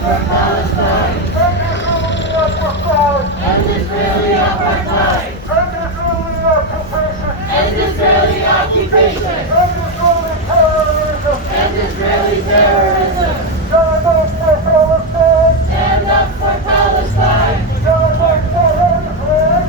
for Palestine. End Israeli apartheid. End Israeli occupation. End Israeli terrorism. Stand up for Palestine. Stand up for Palestine. Stand up for freedom.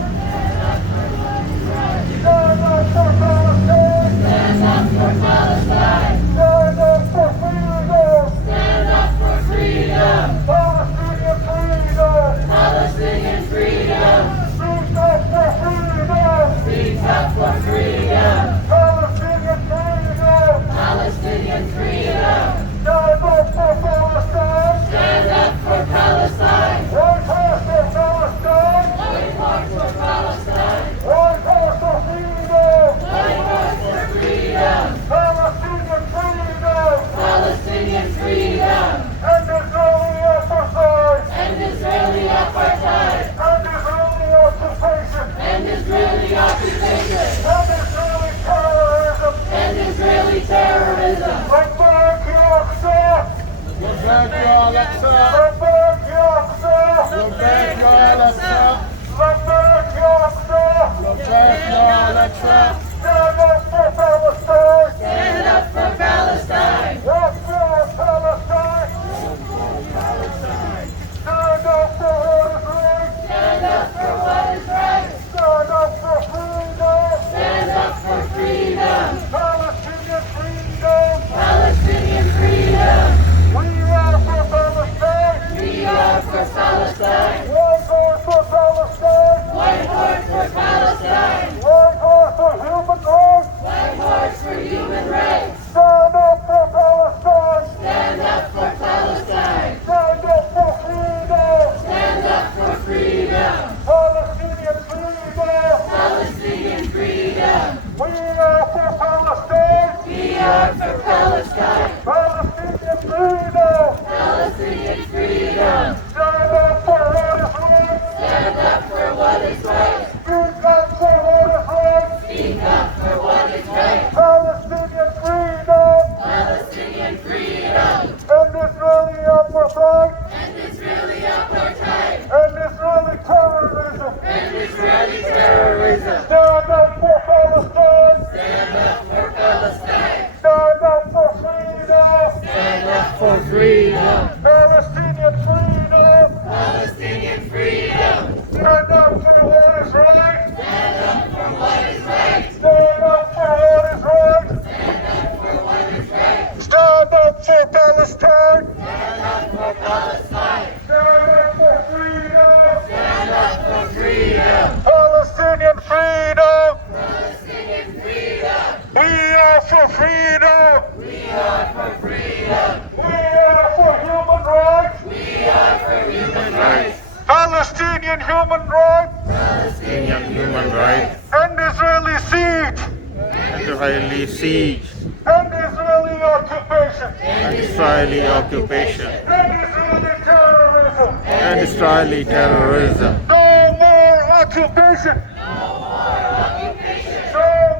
Palestinian freedom. Speak up for freedom. Palestinian freedom. Stand up for Palestine. White horse for Palestine. White horse for freedom. Palestinian freedom. End Israeli apartheid. End Israeli occupation. End Israeli terrorism. لبيك يا الأقصى لبيك يا الأقصى لبيك يا الأقصى Stand up for Palestine. Stand up for what is right. Stand up for freedom. Palestinian freedom. We are for Palestine. White horse for Palestine. White horse for human rights. Stand up for Palestine. Stand up for Palestine. Stand up for freedom. Palestinian freedom. We are for Palestine. We are for Palestine. Palestinian freedom. Stand up for what is right. Speak up for what is right. Palestinian freedom. End Israeli apartheid. End Israeli terrorism. End Israeli terrorism. Stand up for Palestine. Stand up for Palestine. Stand up for freedom. Stand up for freedom. Palestinian freedom. Palestinian freedom. Stand up for what is right. Stand up for what is right. Stand up for what is right. Stand up for what is right. Stand up for Palestine. Stand up for Palestine. Stand up for freedom. Stand up for freedom. Palestinian freedom. Palestinian freedom. We are for freedom. We are for freedom. We are for human rights. We are for human rights. Palestinian human rights. Palestinian human rights. End Israeli siege. Israeli siege. End Israeli occupation. And Israeli occupation. End Israeli terrorism. And Israeli terrorism. No more occupation. No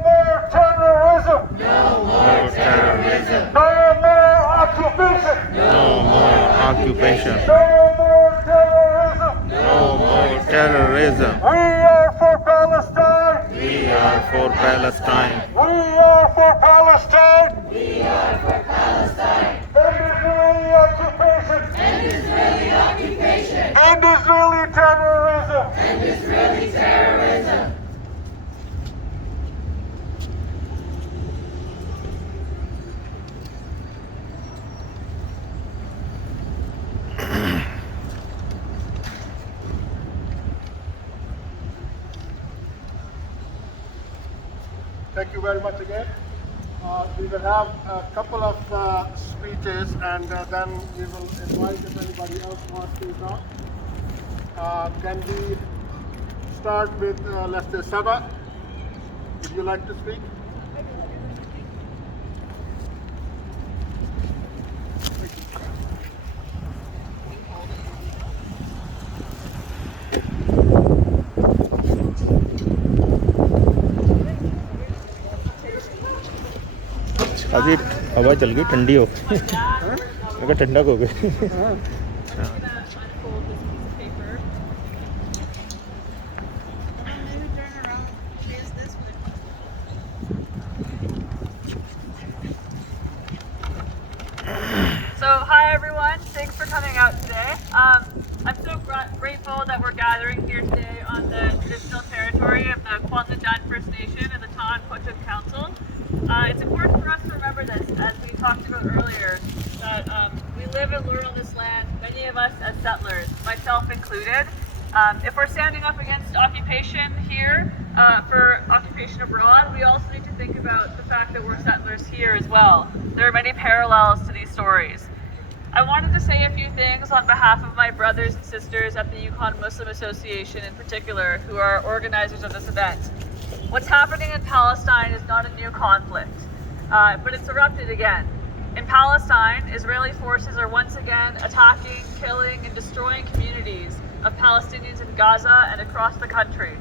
more terrorism. More terrorism. No more occupation. No more occupation. No more terrorism. No more terrorism. We are for Palestine. We are for Palestine. We are for Palestine. We are for Palestine. End Israeli occupation. End Israeli occupation. End Israeli terrorism. End Israeli terrorism. Thank you very much again. We will have a couple of speeches and then we will invite if anybody else wants to talk. Can we start with, let's say, Saba? Would you like to speak? अभी हवा चल गई ठंडी हो मैं कहा ठंडक हो गई अच्छा I'm gonna unfold this piece of paper. Maybe turn around. Face this way. So, hi everyone. Thanks for coming out today. I'm so grateful that we're gathering here today on the traditional territory of the Kwantlen First Nation and the Taan Pochuk Council. It's important for us to remember this, as we talked about earlier, that we live and learn on this land, many of us as settlers, myself included. If we're standing up against occupation here, for occupation abroad, we also need to think about the fact that we're settlers here as well. There are many parallels to these stories. I wanted to say a few things on behalf of my brothers and sisters at the Yukon Muslim Association in particular, who are organizers of this event. What's happening in Palestine is not a new conflict, but it's erupted again. In Palestine, Israeli forces are once again attacking, killing, and destroying communities of Palestinians in Gaza and across the country.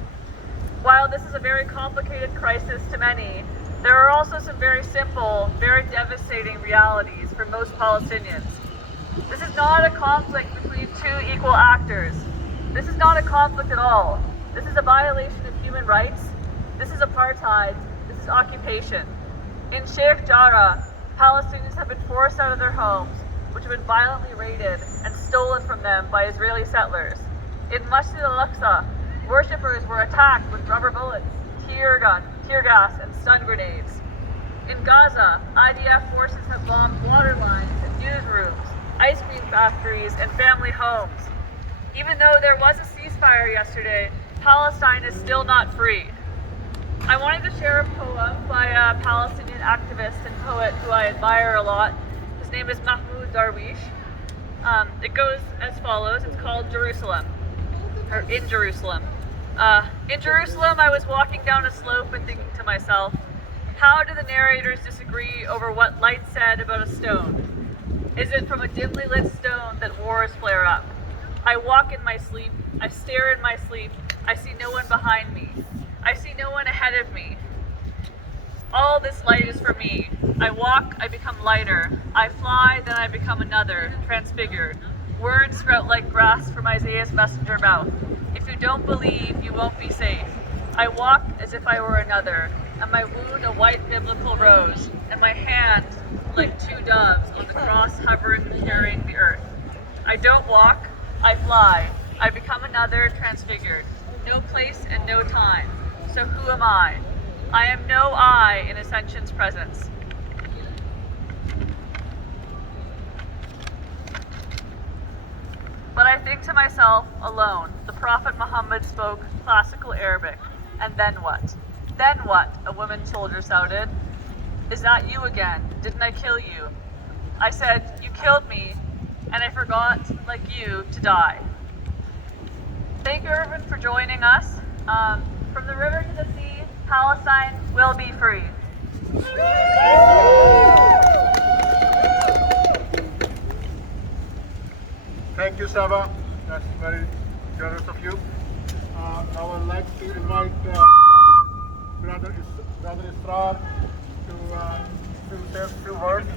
While this is a very complicated crisis to many, there are also some very simple, very devastating realities for most Palestinians. This is not a conflict between two equal actors. This is not a conflict at all. This is a violation of human rights. This is apartheid. This is occupation. In Sheikh Jarrah, Palestinians have been forced out of their homes, which have been violently raided and stolen from them by Israeli settlers. In Masjid al-Aqsa, worshippers were attacked with rubber bullets, tear gas, and stun grenades. In Gaza, IDF forces have bombed water lines and newsrooms, ice cream factories, and family homes. Even though there was a ceasefire yesterday, Palestine is still not free. I wanted to share a poem by a Palestinian activist and poet who I admire a lot. His name is Mahmoud Darwish. It goes as follows. It's called Jerusalem, or In Jerusalem. In Jerusalem, I was walking down a slope and thinking to myself, how do the narrators disagree over what light said about a stone? Is it from a dimly lit stone that wars flare up? I walk in my sleep, I stare in my sleep, I see no one behind me. I see no one ahead of me. All this light is for me. I walk, I become lighter. I fly, then I become another, transfigured. Words sprout like grass from Isaiah's messenger mouth. If you don't believe, you won't be safe. I walk as if I were another, and my wound a white biblical rose, and my hand like two doves on the cross hovering and carrying the earth. I don't walk, I fly. I become another, transfigured. No place and no time. So who am I? I am no I in Ascension's presence. But I think to myself, alone, the Prophet Muhammad spoke classical Arabic. And then what? Then what? A woman soldier shouted. Is that you again? Didn't I kill you? I said, you killed me, and I forgot, like you, to die. Thank you, Irvin, for joining us. From the river to the sea, Palestine will be free. Thank you, Saba. That's very generous of you. I would like to invite Brother Israr to say a few words.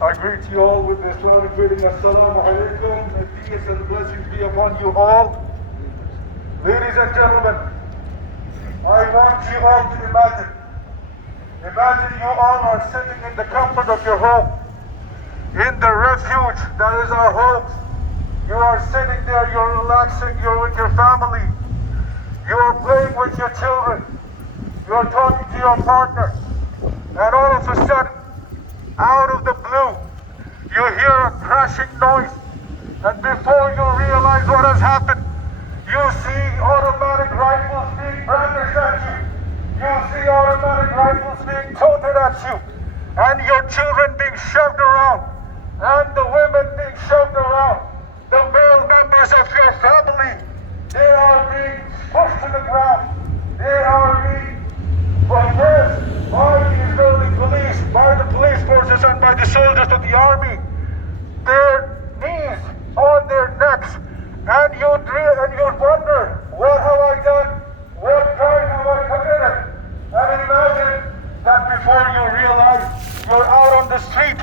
I greet you all with the Islamic greeting, Assalamu alaikum, may peace and blessings be upon you all. Ladies and gentlemen, I want you all to imagine you all are sitting in the comfort of your home, in the refuge that is our homes. You are sitting there, you're relaxing, you're with your family, you are playing with your children, you are talking to your partner, and all of a sudden, out of the blue, you hear a crashing noise, and before you realize what has happened, you see automatic rifles being brandished at you. You see automatic rifles being toted at you, and your children being shoved around, and the women being shoved around. The male members of your family, they are being pushed to the ground. They are being oppressed by the Israeli police, by the police forces, and by the soldiers of the army. Their knees on their necks, and you'd wonder, what have I done? What crime have I committed? And imagine that before you realize you're out on the street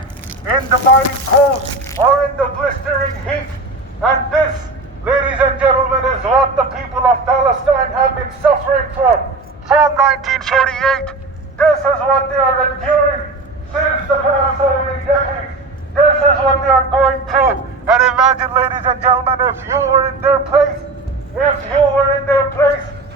in the biting cold or in the blistering heat. And this, ladies and gentlemen, is what the people of Palestine have been suffering from 1948. This is what they are enduring since the past so many decades. This is what they are going through. And imagine, ladies and gentlemen, if you were in their place,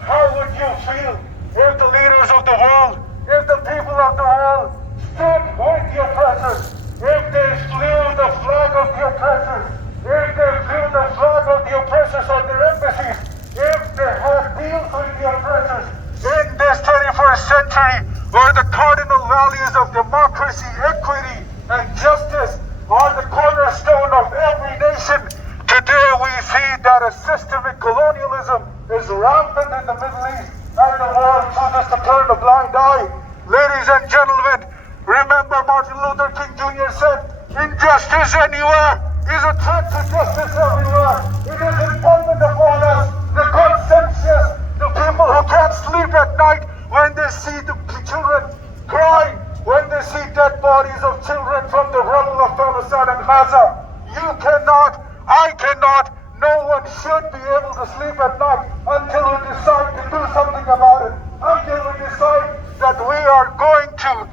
how would you feel if the leaders of the world, if the people of the world stood with the oppressors, if they flew the flag of the oppressors, if they flew the flag of the oppressors on their embassies, if they had deals with the oppressors in this 21st century, where the cardinal values of democracy, equity, and justice are the cornerstone of every nation. Today we see that a systemic colonialism is rampant in the Middle East, and the world chooses to turn a blind eye. Ladies and gentlemen, remember Martin Luther King Jr. said, "Injustice anywhere is a threat to justice everywhere." It is incumbent upon us, the conscientious, the people who can't sleep at night when they see the children crying, when they see dead bodies of children from the rubble of Palestine and Gaza. You cannot, I cannot, no one should be able to sleep at night until we decide to do something about it. Until we decide that we are going to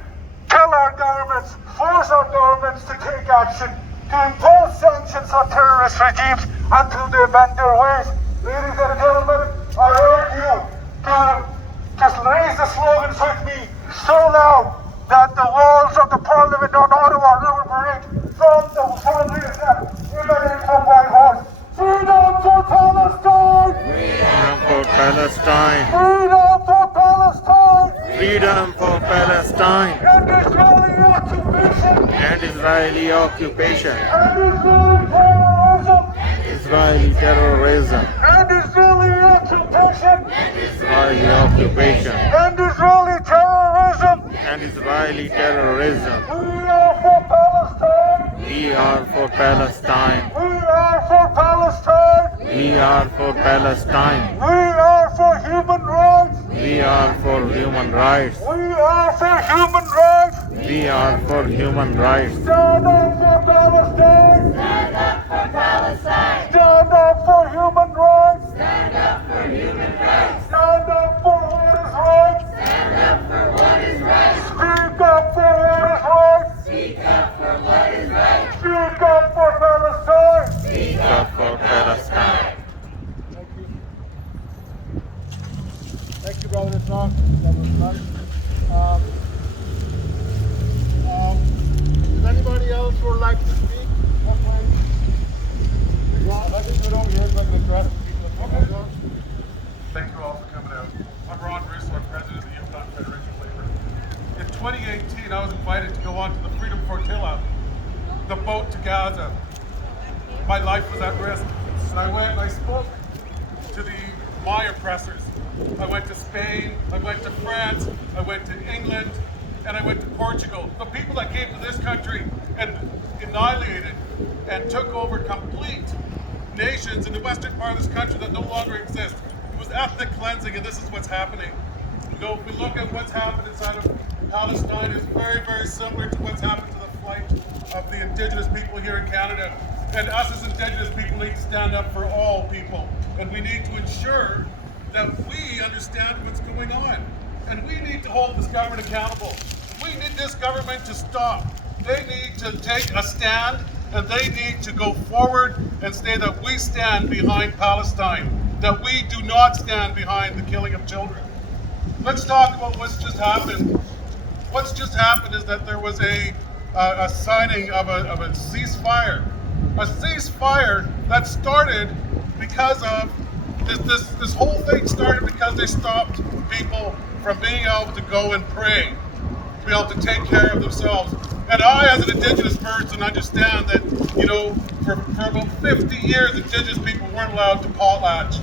tell our governments, force our governments to take action, to impose sanctions on terrorist regimes until they bend their ways. Ladies and gentlemen, I urge you to just raise the slogans with me so loud that the walls of the Parliament on Ottawa reverberate from the foundations emanating from Whitehorse. Freedom for Palestine! Freedom for Palestine! Freedom for Palestine! Freedom for Palestine! And Israeli occupation! And Israeli occupation! Israeli terrorism! Israeli terrorism! And Israeli occupation! Israeli occupation! And Israeli terrorism! And Israeli terrorism! We are for Palestine! We are for Palestine! We are for Palestine! We are for Palestine! We are for human rights! We are for human rights! We are for human rights! We are for human rights! Stand up for Palestine! Stand up for Palestine. Stand up for human rights! Stand up for human rights. Stand up for what is right! Stand up for what is right. Speak up for what is right! Speak up for what is right. Speak up for Palestine! Speak Up for Palestine! Thank you. Thank you, Brother Islam. That was nice. Does anybody else would like to speak? Well, I think we don't hear from the rest of the people. Okay. Thank you all for coming out. I'm Ron Russo, I'm president of the Yukon Federation of Labor. In 2018, I was invited to go onto the Freedom Flotilla, the boat to Gaza. My life was at risk. And I went and I spoke to my oppressors. I went to Spain, I went to France, I went to England, and I went to Portugal. The people that came to this country and annihilated and took over complete nations in the western part of this country that no longer exist. It was ethnic cleansing, and this is what's happening. You know, if we look at what's happened inside of Palestine, it's very, very similar to what's happened to the plight of the Indigenous people here in Canada. And us as Indigenous people need to stand up for all people. And we need to ensure that we understand what's going on. And we need to hold this government accountable. We need this government to stop. They need to take a stand, and they need to go forward and say that we stand behind Palestine, that we do not stand behind the killing of children. Let's talk about what's just happened. What's just happened is that there was a signing of a ceasefire. A ceasefire that started because of this whole thing started because they stopped people from being able to go and pray, to be able to take care of themselves. And I, as an Indigenous person, understand that, you know, for about 50 years, Indigenous people weren't allowed to potlatch.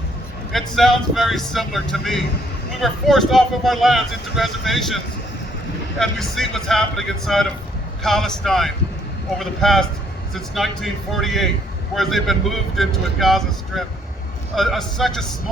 It sounds very similar to me. We were forced off of our lands into reservations, and we see what's happening inside of Palestine over the past, since 1948, whereas they've been moved into a Gaza Strip. Such a small